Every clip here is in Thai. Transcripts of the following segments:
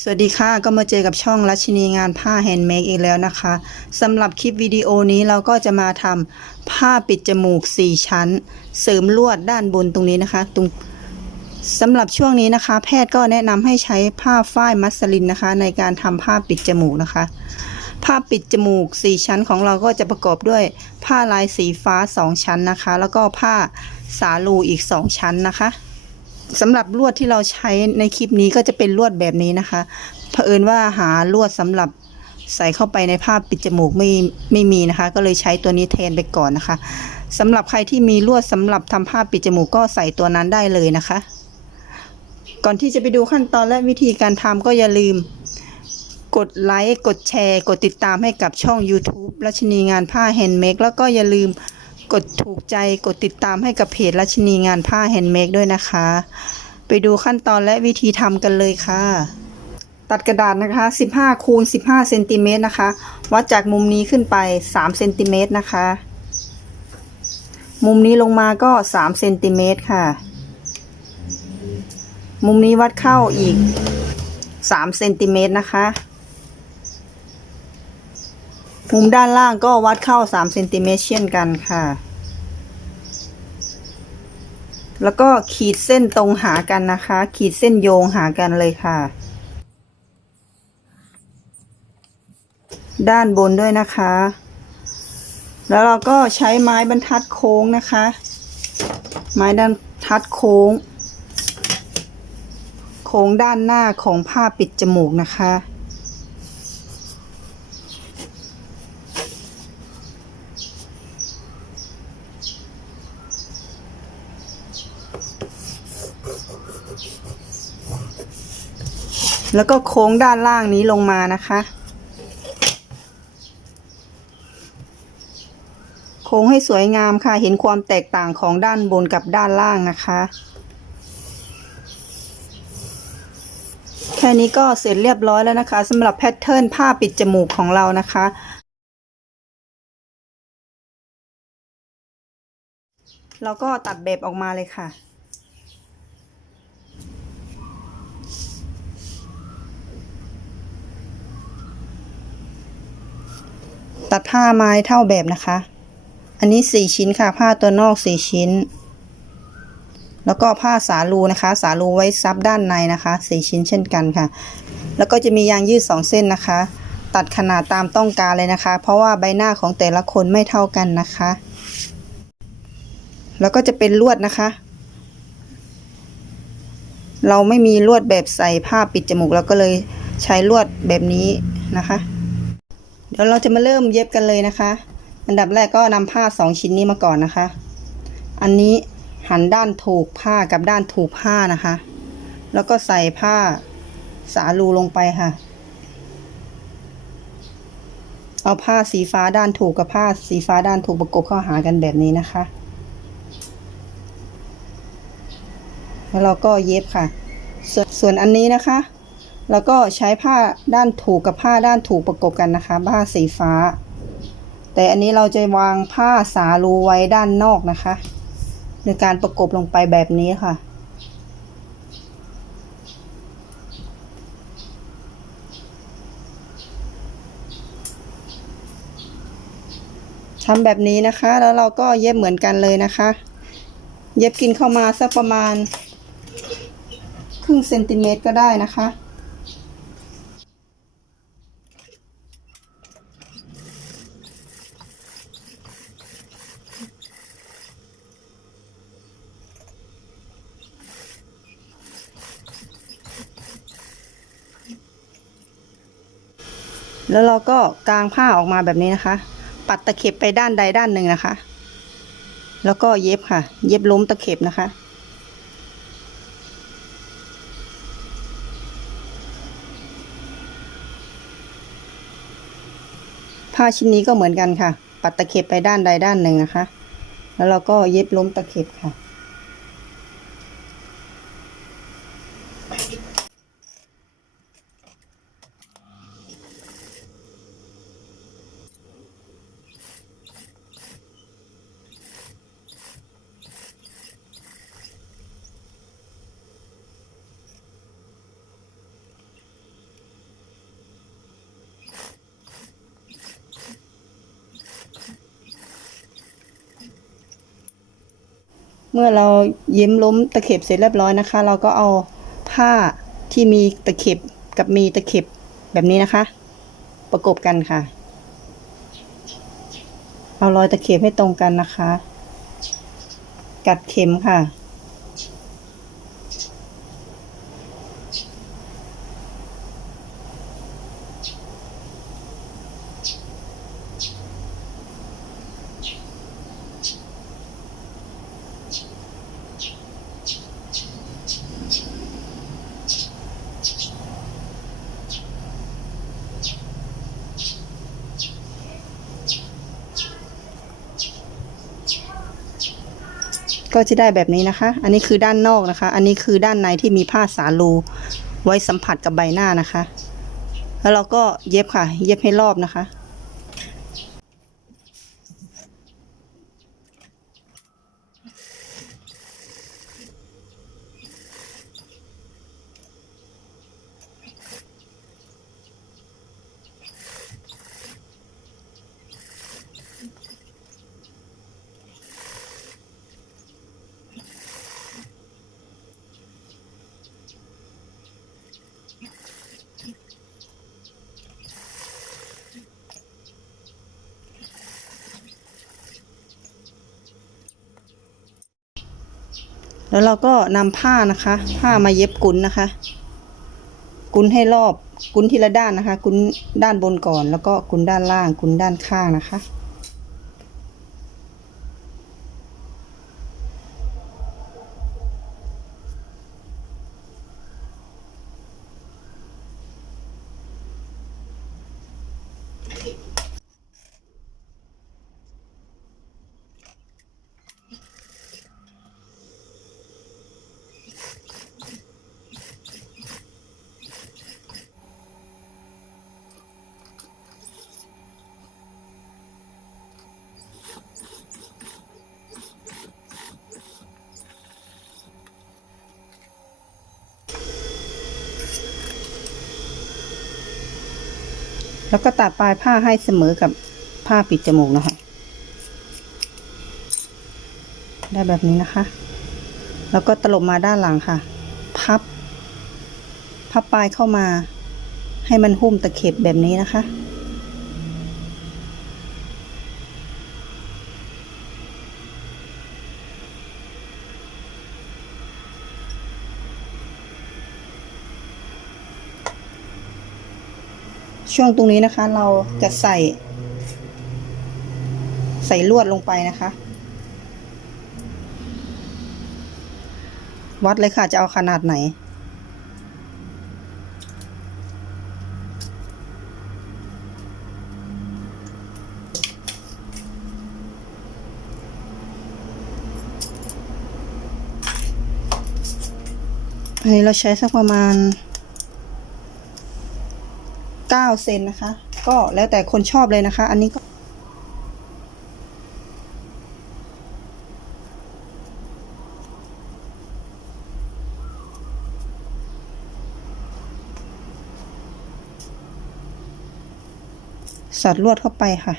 สวัสดีค่ะ ก็มาเจอกับช่องรัชนีงานผ้าแฮนด์เมดอีกแล้วนะคะสำหรับคลิปวิดีโอนี้เราก็จะมาทำผ้าปิดจมูก 4 ชั้น เสริมลวดด้านบนตรงนี้นะคะ ตรงสำหรับช่วงนี้นะคะ แพทย์ก็แนะนำให้ใช้ผ้าฝ้ายมัสลินนะคะ ในการทำผ้าปิดจมูกนะคะ ผ้าปิดจมูก 4 ชั้นของเราก็จะประกอบด้วยผ้าลายสีฟ้า 2 ชั้นนะคะ แล้วก็ผ้าสาลูอีก 2 ชั้นนะคะ สำหรับลวดที่เราใช้ในคลิปนี้ก็จะเป็นลวดแบบนี้นะคะเผอิญว่าหาลวดสำหรับใส่เข้าไปในผ้าปิดจมูกไม่ไม่มีนะคะ ก็เลยใช้ตัวนี้แทนไปก่อนนะคะสำหรับใครที่มีลวดสำหรับทำผ้าปิดจมูกก็ใส่ตัวนั้นได้เลยนะคะ ก่อนที่จะไปดูขั้นตอนและวิธีการทำก็อย่าลืม กดไลค์กดแชร์ กดติดตามให้กับช่อง YouTube รัชนีงานผ้าแฮนด์เมดแล้วก็อย่าลืม กดถูกใจกดติดตามให้กับเพจรัชนีงานผ้าแฮนด์เมดด้วยนะคะ ไปดูขั้นตอนและวิธีทำกันเลยค่ะ ตัดกระดาษนะคะ 15คูณ15เซนติเมตรนะคะ วัดจากมุมนี้ขึ้นไป3เซนติเมตรนะคะ มุมนี้ลงมาก็3เซนติเมตรค่ะ มุมนี้วัดเข้าอีก3เซนติเมตรนะคะ มุมด้านล่างก็วัดเข้า3เซนติเมตรเช่นกันค่ะ แล้วก็ขีดเส้นตรงหากันนะคะ ขีดเส้นโยงหากันเลยค่ะ ด้านบนด้วยนะคะ แล้วเราก็ใช้ไม้บรรทัดโค้งนะคะ ไม้บรรทัดโค้ง โค้งด้านหน้าของผ้าปิดจมูกนะคะ แล้วก็โค้งด้านล่างนี้ลงมานะคะ โค้งให้สวยงามค่ะ เห็นความแตกต่างของด้านบนกับด้านล่างนะคะ แค่นี้ก็เสร็จเรียบร้อยแล้วนะคะสำหรับแพทเทิร์นผ้าปิดจมูกของเรานะคะ เราก็ตัดแบบออกมาเลยค่ะ ตัดผ้าไม้เท่าแบบนะคะ อันนี้สี่ชิ้นค่ะ ผ้าตัวนอกสี่ชิ้น แล้วก็ผ้าสาลูนะคะ สาลูไว้ซับด้านในนะคะสี่ชิ้นเช่นกันค่ะ แล้วก็จะมียางยืดสองเส้นนะคะ ตัดขนาดตามต้องการเลยนะคะ เพราะว่าใบหน้าของแต่ละคนไม่เท่ากันนะคะ แล้วก็จะเป็นลวดนะคะ เราไม่มีลวดแบบใส่ผ้าปิดจมูกเราก็เลยใช้ลวดแบบนี้นะคะ เดี๋ยวเราจะมาเริ่มเย็บกันเลยนะคะ อันดับแรกก็นำผ้าสองชิ้นนี้มาก่อนนะคะ อันนี้หันด้านถูกผ้ากับด้านถูกผ้านะคะ แล้วก็ใส่ผ้าสาลูลงไปค่ะ เอาผ้าสีฟ้าด้านถูกกับผ้าสีฟ้าด้านถูกประกบเข้าหากันแบบนี้นะคะ แล้วเราก็เย็บค่ะส่วนส่วนอันนี้นะคะ แล้วก็ใช้ผ้าด้านถูกกับผ้าด้านถูกประกบกันนะคะผ้าสีฟ้า แต่อันนี้เราจะวางผ้าสาลูไว้ด้านนอกนะคะในการประกบลงไปแบบนี้ค่ะ ทำแบบนี้นะคะ แล้วเราก็เย็บเหมือนกันเลยนะคะ เย็บกินเข้ามาสักประมาณ รึ่งเซนติเมตรก็ได้นะคะ แล้วเราก็กางผ้าออกมาแบบนี้นะคะ ปัดตะเข็บไปด้านใดด้านหนึ่งนะคะ แล้วก็เย็บค่ะ เย็บล้มตะเข็บนะคะ ผ้าชิ้นนี้ก็เหมือนกันค่ะ ปัดตะเข็บไปด้านใดด้านหนึ่งนะคะ แล้วเราก็เย็บล้มตะเข็บค่ะ เมื่อเราเย็มล้มตะเข็บเสร็จเรียบร้อยนะคะ เราก็เอาผ้าที่มีตะเข็บกับมีตะเข็บแบบนี้นะคะ ประกบกันค่ะ เอารอยตะเข็บให้ตรงกันนะคะ กัดเข็มค่ะ ก็จะได้แบบนี้นะคะ อันนี้คือด้านนอกนะคะ อันนี้คือด้านในที่มีผ้าสาลูไว้สัมผัสกับใบหน้านะคะ แล้วเราก็เย็บค่ะ เย็บให้รอบนะคะ แล้วเราก็นำผ้านะคะ ผ้ามาเย็บกุนนะคะ กุนให้รอบกุนทีละด้านนะคะ กุนด้านบนก่อน แล้วก็กุนด้านล่าง กุนด้านข้างนะคะ แล้วก็ตัดปลายผ้าให้เสมอกับผ้าปิดจมูกนะคะ ได้แบบนี้นะคะ แล้วก็ตลบมาด้านหลังค่ะ พับ พับปลายเข้ามา ให้มันหุ้มตะเข็บแบบนี้นะคะ ช่วงตรงนี้นะคะ เราจะใส่ ใส่ลวดลงไปนะคะ วัดเลยค่ะจะเอาขนาดไหน อันนี้เราใช้สักประมาณ เก้าเซนนะคะ ก็แล้วแต่คนชอบเลยนะคะ อันนี้ก็สอดลวดเข้าไปค่ะ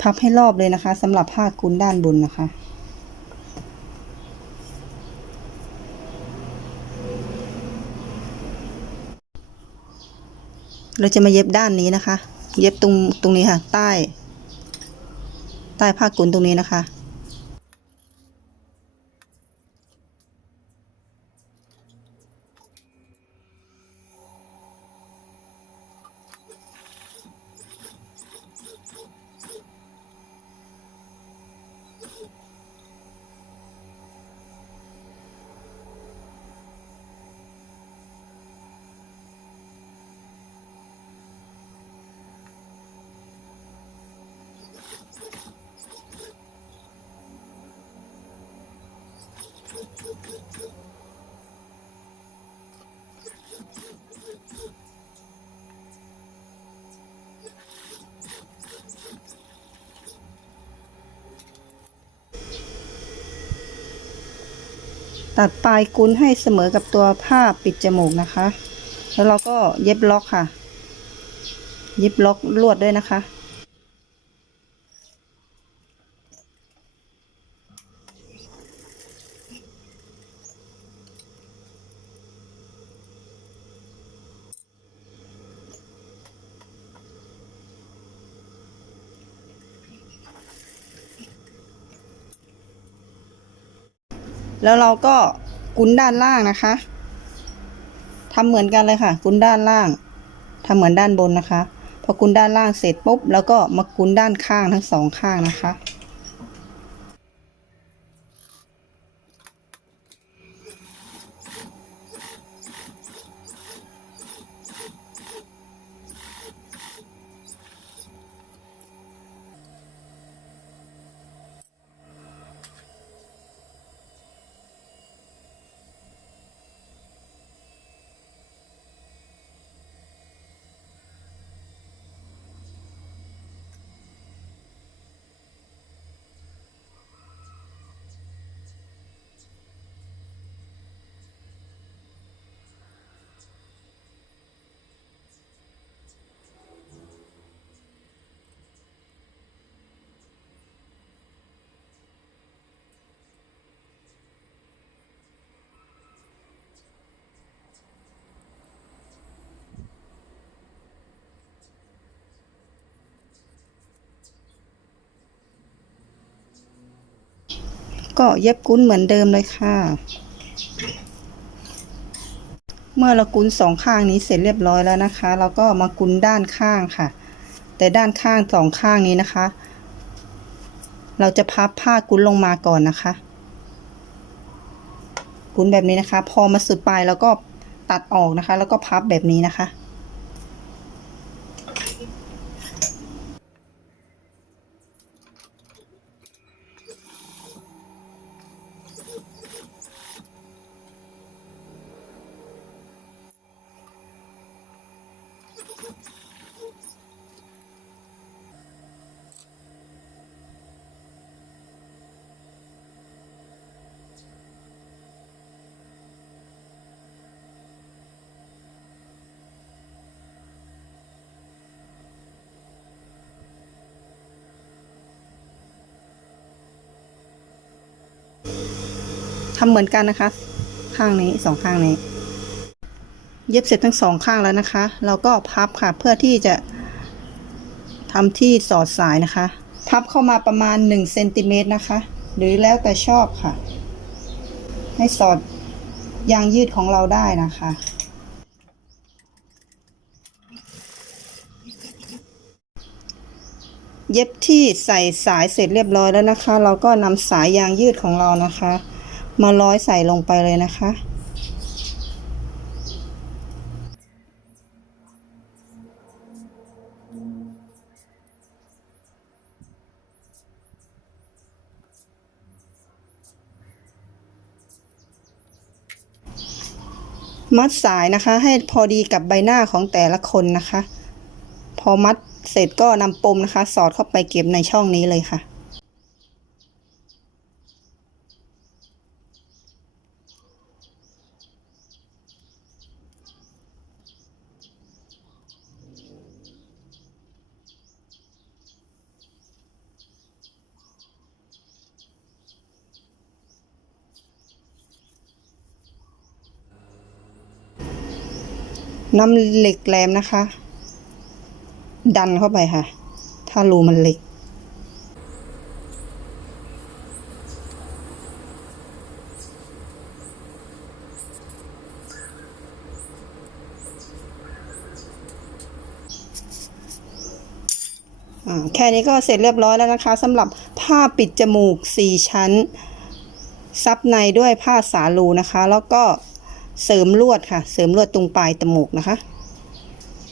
พับให้รอบเลยนะคะสำหรับผ้ากุ้นด้านบนนะคะ เราจะมาเย็บด้านนี้นะคะ เย็บตรงตรงนี้ค่ะ ใต้ ใต้ผ้ากุนตรงนี้นะคะ ตัดปลายกุ้นให้เสมอกับตัวผ้าปิดจมูกนะคะ แล้วเราก็เย็บล็อกค่ะ เย็บล็อกลวดด้วยนะคะ แล้วเราก็กุนด้านล่างนะคะทำเหมือนกันเลยค่ะ กุนด้านล่างทำเหมือนด้านบนนะคะ พอกุนด้านล่างเสร็จปุ๊บ แล้วก็มากุนด้านข้างทั้งสองข้างนะคะ ก็เย็บกุ้นเหมือนเดิมเลยค่ะ เมื่อเรากุ้นสองข้างนี้เสร็จเรียบร้อยแล้วนะคะ เราก็มากุ้นด้านข้างค่ะ แต่ด้านข้างสองข้างนี้นะคะ เราจะพับผ้ากุ้นลงมาก่อนนะคะ กุ้นแบบนี้นะคะ พอมาสุดปลายแล้วก็ตัดออกนะคะ แล้วก็พับแบบนี้นะคะ ทำเหมือนกันนะคะ ข้างนี้สองข้างนี้ เย็บเสร็จทั้งสองข้างแล้วนะคะ เราก็พับค่ะเพื่อที่จะทำที่สอดสายนะคะ พับเข้ามาประมาณหนึ่งเซนติเมตรนะคะ หรือแล้วแต่ชอบค่ะ ให้สอดยางยืดของเราได้นะคะเย็บที่ใส่สายเสร็จเรียบร้อยแล้วนะคะ เราก็นำสายยางยืดของเรานะคะ มาร้อยใส่ลงไปเลยนะคะ มัดสายนะคะ ให้พอดีกับใบหน้าของแต่ละคนนะคะ พอมัดเสร็จก็นำปมนะคะ สอดเข้าไปเก็บในช่องนี้เลยค่ะ นำเหล็กแหลมนะคะ ดันเข้าไปค่ะ ถ้ารูมันเล็กอ่าแค่นี้ก็เสร็จเรียบร้อยแล้วนะคะสำหรับผ้าปิดจมูก 4 ชั้น ซับในด้วยผ้าสาลูนะคะ แล้วก็ เสริมลวดค่ะ เสริมลวดตรงปลายตมูกนะคะ